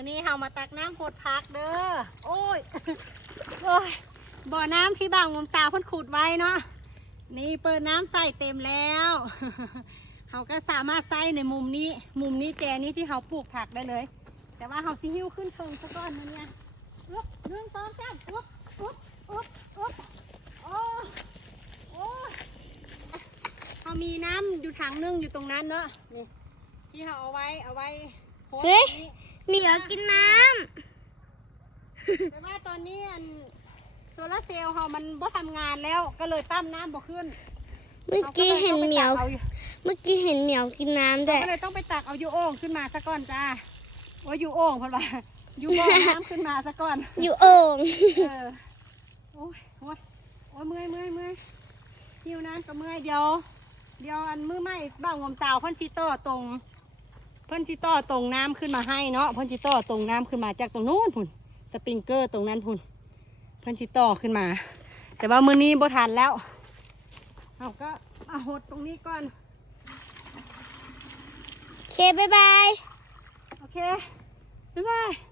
มื้อนี้เรามาตักน้ำโพดพักเด้อโอ้ยโอ้ยบ่อน้ำที่บางมุมสาวเพิ่นขุดไว้เนาะนี่เปิดน้ำใส่เต็มแล้วเขาก็สามารถใส่ในมุมนี้แจนี้ที่เขาปลูกผักได้เลยแต่ว่าเขาสิหิ้วขึ้นเทิงซะก่อนมื้อนี้อุ๊บ1 2 3อุ๊บอุ๊บอุ๊บอุ๊บโอ้โอ้เขามีน้ำอยู่ถังนึงอยู่ตรงนั้นเนาะนี่ที่เขาเอาไว้โพสต์ เฮ้ย นี้ เหมียวกินน้ แต่ว่าตอนนี้โซลาร์เซลล์เขามันบ่ทำงานแล้วก็เลยปั๊มน้ำบ่ขึ้น ำเมื่อกี้เห็นเหมียว เมื่อกี้เห็นเหมียวกินน้ำด้วย ก็เลยต้องไปตักเอายูโอ่งขึ้นมาซะก่อนจ้าว่ายูโอ่งเพราะว่ายูบ่อน้ำขึ้นมาซะก่อน อยู่โอ่ง โอ้ยโอ้ยโอ้ยเมื่อยหิวน้ำก็เมื่อยเดี๋ยวอันมือใหม่บ้างงมสาวเพิ่นสิต่อตรงน้ำขึ้นมาให้เนาะเพิ่นสิต่อตรงน้ำขึ้นมาจากตรงนู้นพุ่นสปริงเกอร์ตรงนั้นพุ่นเพิ่นสิต่อขึ้นมา แต่ว่ามื้อนี้บ่ทันแล้วเราก็เอาหดตรงนี้ก่อน โอเค บ๊ายบาย โอเคบ๊ายบาย